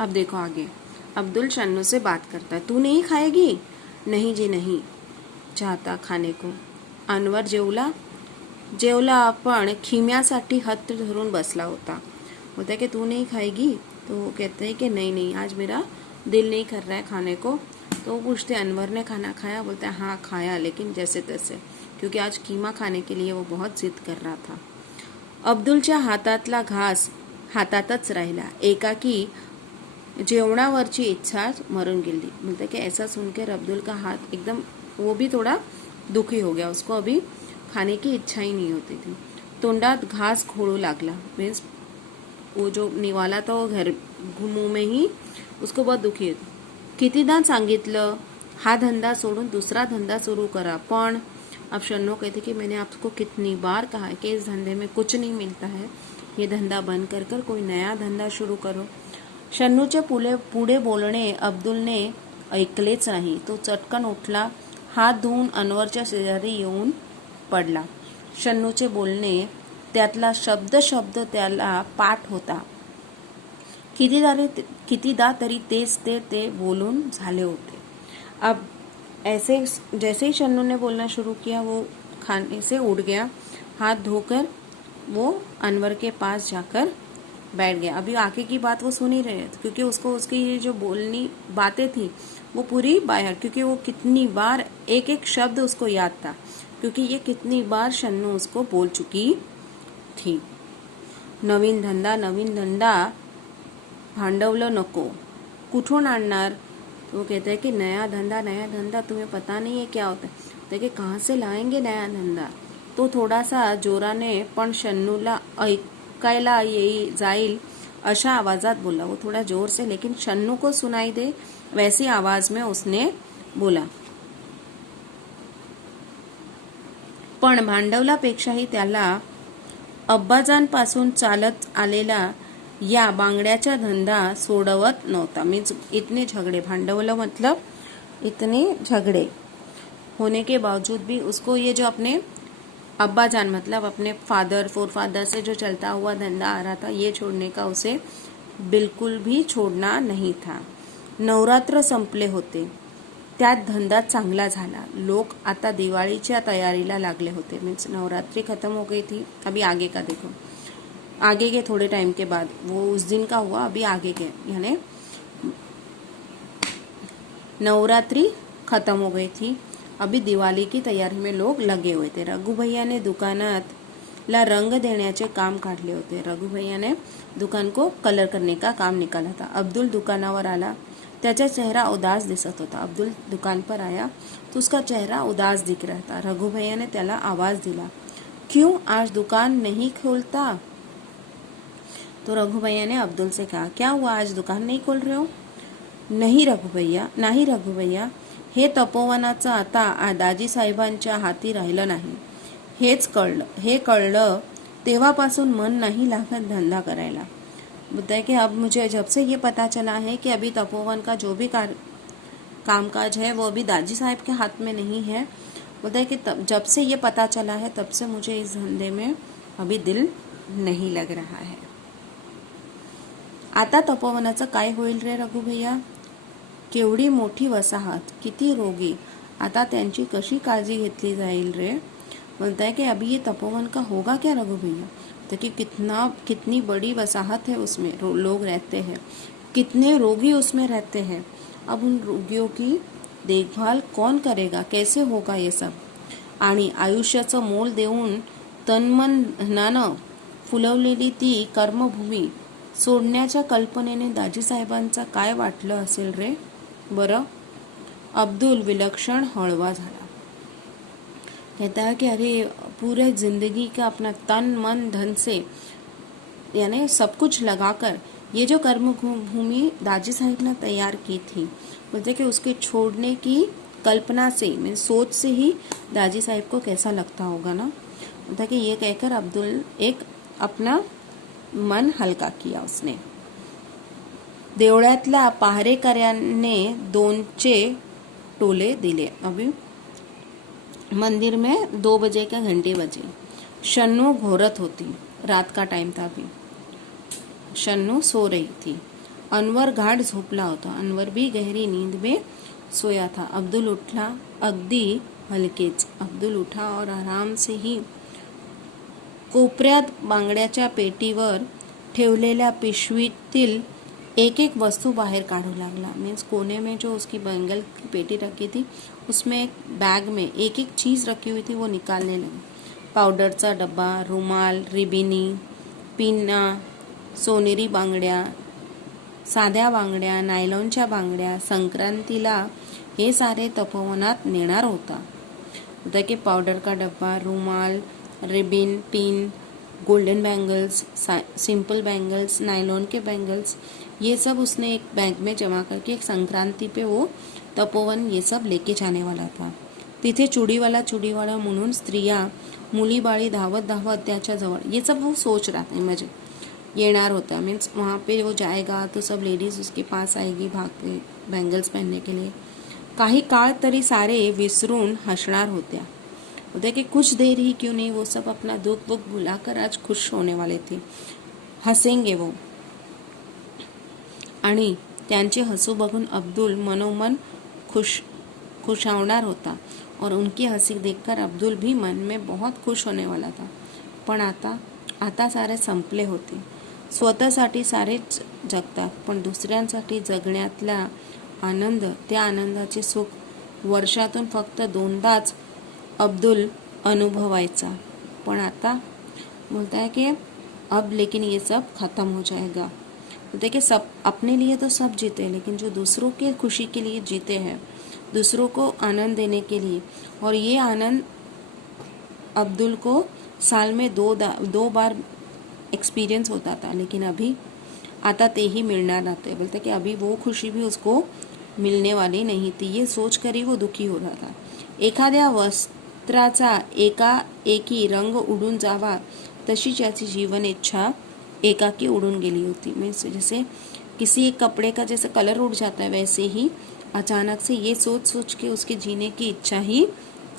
अब देखो आगे, अब्दुल शन्नू से बात करता है, तू नहीं खाएगी? नहीं जी नहीं चाहता खाने को. अनवर जेवला पण खिम्यासाठी हात धरून बसला होता. बोलता है कि तू नहीं खाएगी? तो वो कहते हैं कि नहीं नहीं आज मेरा दिल नहीं कर रहा है खाने को. तो वो पूछते अनवर ने खाना खाया? बोलता है हाँ खाया, लेकिन जैसे तैसे, क्योंकि आज कीमा खाने के लिए वो बहुत जिद कर रहा था. अब्दुलच्या हातातला घास हातातच राहिला. एकाकी जेवणावरची इच्छा मरून गेली. बोलते कि ऐसा सुनकर अब्दुल का हाथ एकदम, वो भी थोड़ा दुखी हो गया. उसको अभी खाने की इच्छा ही नहीं होती थी. तोंडात घास खोळू लागला. मीन्स वो जो निवाला था वो घर मुंह में ही, उसको बहुत दुखी है. कितीदा सांगितलं हा धंदा सोडून दूसरा धंदा शुरू करा, पण अब शन्नो कहती कि मैंने आपको कितनी बार कहा है कि इस धंधे में कुछ नहीं मिलता है, ये धंदा बंद कर कोई नया धंदा शुरू करो. शन्नूचे पुढे बोलणे अब्दुलने ऐकलेच नाही. तो चटकन उठला, हात धुवून अनवरच्या शेजारी येऊन पडला. शन्नूचे बोलणे, त्यातला शब्द त्याला पाठ होता. कितीदा तरी तेच ते बोलून झाले होते. अब ऐसे जैसे ही शन्नू ने बोलना शुरू किया, वो खाने से उठ गया. हाथ धोकर वो अनवर के पास जाकर बैठ गया. अभी आगे की बात वो सुन ही रहे थे, क्योंकि उसको उसकी ये जो बोलनी बातें थी वो पूरी बाहर, क्योंकि वो कितनी बार एक एक शब्द उसको याद था, क्योंकि ये कितनी बार शन्नू उसको बोल चुकी थी. नवीन धंदा भांडवलं नको, कुठून आणणार? वो कहते हैं कि नया धंधा तुम्हें पता नहीं है क्या होता है. देखिए कहाँ से लाएंगे नया धंदा? तो थोडासा जोराने पण शन्नूला ऐकायला जाईल अशा आवाजात बोला. वो थोड़ा जोर से, लेकिन शन्नू को सुनाई दे वैसी आवाज में उसने बोला. पण भांडवलापेक्षाही त्याला अब्बाजांपासून चालत आलेला या बांगड्याचा धंदा सोडवत नव्हता. मीन्स इतने झगड़े, भांडवल मतलब इतने झगड़े होने के बावजूद भी उसको ये जो अपने अब्बाजान मतलब अपने फोरफादर से जो चलता हुआ धंधा आ रहा था, ये छोड़ने का उसे बिल्कुल भी छोड़ना नहीं था. नवरात्र संपले होते, त्यात धंदा चांगला झाला. लोक आता दिवाळीच्या तयारीला लागले होते. मीन्स नवरात्रि खत्म हो गई थी. अभी आगे का देखो, आगे के थोड़े टाइम के बाद, वो उस दिन का हुआ, अभी आगे के, यानी नवरात्रि खत्म हो गई थी, अभी दिवाली की तैयारी में लोग लगे हुए थे. रघु भैया ने दुकानात ला रंग देण्याचे काम काढले होते. रघु भैया ने दुकान को कलर करने का काम निकाला था. अब्दुल दुकानावर आला, त्याचा चेहरा उदास दिसत होता. अब्दुल दुकान पर आया तो उसका चेहरा उदास दिख रहा था. रघु भैया ने त्याला आवाज दिला, क्यों आज दुकान नहीं खोलता? तो रघु भैया ने अब्दुल से कहा, क्या हुआ आज दुकान नहीं खोल रहे हो? नाही रघु भैया, हे तपोवनाचं आता दाजी साहेबांच्या हाती राहिलं नाही. हे कळलं तेव्हापासून मन नहीं लागत धंधा करायला. बोलता है कि अब मुझे जब से ये पता चला है कि अभी तपोवन का जो भी कामकाज है वो अभी दाजी साहब के हाथ में नहीं है. बोलता है कि जब से ये पता चला है तब से मुझे इस धंधे में अभी दिल नहीं लग रहा है. आता तपोवनाचं काय होईल रे रघु भैया? केवढी मोठी वसाहत, किती रोगी, आता त्यांची कशी काळजी घेतली जाईल रे? बोलता है कि अभी ये तपोवन का होगा क्या रघु भैया? तो कि कितनी बड़ी वसाहत है, उसमें लोग रहते हैं, कितने रोगी उसमें रहते हैं. अब उन रोगियों की देखभाल कौन करेगा? कैसे होगा ये सब? आणि आयुष्याचं मोल देऊन तनमन धनानं फुलवलेली ती कर्मभूमी सोडण्याच्या कल्पनेने दाजी साहेबांचा काय वाटलं असेल रे बरं? अब्दुल विलक्षण हळवा झाला. कहता है कि अरे पूरे जिंदगी का अपना तन मन धन से यानी सब कुछ लगाकर ये जो कर्मभूमि दाजी साहिब ने तैयार की थी, बोलते कि उसके छोड़ने की कल्पना से, मैं सोच से ही दाजी साहिब को कैसा लगता होगा ना. बोलता कि ये कहकर अब्दुल एक अपना मन हल्का किया उसने. देवळातल्या पहारेकऱ्याने 2चे टोले दिले. अभी मंदिर में 2 बजे का घंटे बजे. शन्नू घोरत होती. रात का टाइम था. अभी शन्नू सो रही थी. अनवर गाढ़ झोपला होता। अनवर भी गहरी नींद में सोया था। अब्दुल उठा अगदी हलकेच। अब्दुल उठा और आराम से ही कोपऱ्यात बांगड्याच्या पेटीवर ठेवलेल्या पिशवीतील एक एक वस्तू बाहर काढ़ू लागला। मीन्स कोने में जो उसकी बैंगल की पेटी रखी थी उसमें एक बैग में एक एक चीज रखी हुई थी वो निकालने लगी। पावडरचा डब्बा, रुमाल, रिबिनी, पिन्ना, सोनेरी बांगड्या, साध्या बांगड्या, नायलॉनच्या बांगड्या। संक्रांतीला हे सारे तपोवनात नेणार होता। की पाउडर का डब्बा, रुमाल, ribbon, pin, golden bangles, simple bangles, nylon के बैंगल्स, ये सब उसने एक बैग में जमा करके एक संक्रांति पे वो तपोवन ये सब लेके जाने वाला था। तिथे चुडीवाला म्हणून स्त्रिया मुली बाळी धावत धावत त्याच्या जवळ, ये सब वो सोच रहा था। मुझे येणार होता मीन्स वहाँ पे वो जाएगा तो सब लेडीज उसके पास आएगी भाग के बैंगल्स पहनने के लिए। काही काळ तरी सारे विसरून हसणार होत्या। होते कि कुछ देर ही क्यों नहीं वो सब अपना दुख वुख भुलाकर आज खुश होने वाले थे। हसेंगे वो। आणि त्यांचे हसू बघून अब्दुल मनोमन खुशावणार होता और उनकी हंसी देखकर अब्दुल भी मन में बहुत खुश होने वाला था। पण आता सारे संपले होते। स्वतःसाठी सारेच जगतात पण दुसऱ्यांसाठी जगण्यातला आनंद, त्या आनंदाचे सुख वर्षातून फक्त दोनदाच अब्दुल अनुभवायचा। पण आता बोलता है कि अब लेकिन ये सब खत्म हो जाएगा। देखिए सब अपने लिए तो सब जीते हैं लेकिन जो दूसरों के खुशी के लिए जीते हैं, दूसरों को आनंद देने के लिए, और ये आनंद अब्दुल को साल में दो बार एक्सपीरियंस होता था। लेकिन अभी आता ते ही मिलना रहते। बोलते कि अभी वो खुशी भी उसको मिलने वाली नहीं थी। ये सोच कर ही वो दुखी हो रहा था। एखाद्या वस्त्राचा एकाएकी रंग उडून जावा तशी त्याची जीवन इच्छा एकाकी उड़ून गेली होती। मीन्स जैसे किसी एक कपड़े का जैसे कलर उड़ जाता है वैसे ही अचानक से ये सोच के उसके जीने की इच्छा ही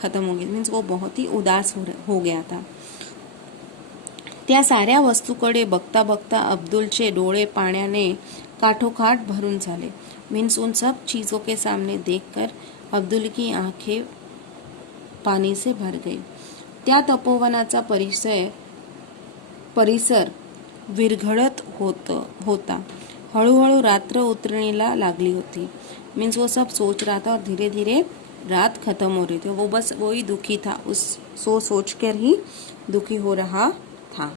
खत्म हो गई। मीन्स वो बहुत ही उदास हो गया था। त्या साऱ्या वस्तूकडे बघता बघता अब्दुलचे डोळे पाण्याने काठोकाठ भरून झाले। मीन्स उन सब चीज़ों के सामने देखकर अब्दुल की आंखें पानी से भर गई। त्या तपोवनाचा परिसर विरघळत होता। हळूहळू रात्र उतरनेला लागली होती। मीन्स वो सब सोच रहा था और धीरे धीरे रात खत्म हो रही थी। वो बस वही दुखी था, उस सोच कर ही दुखी हो रहा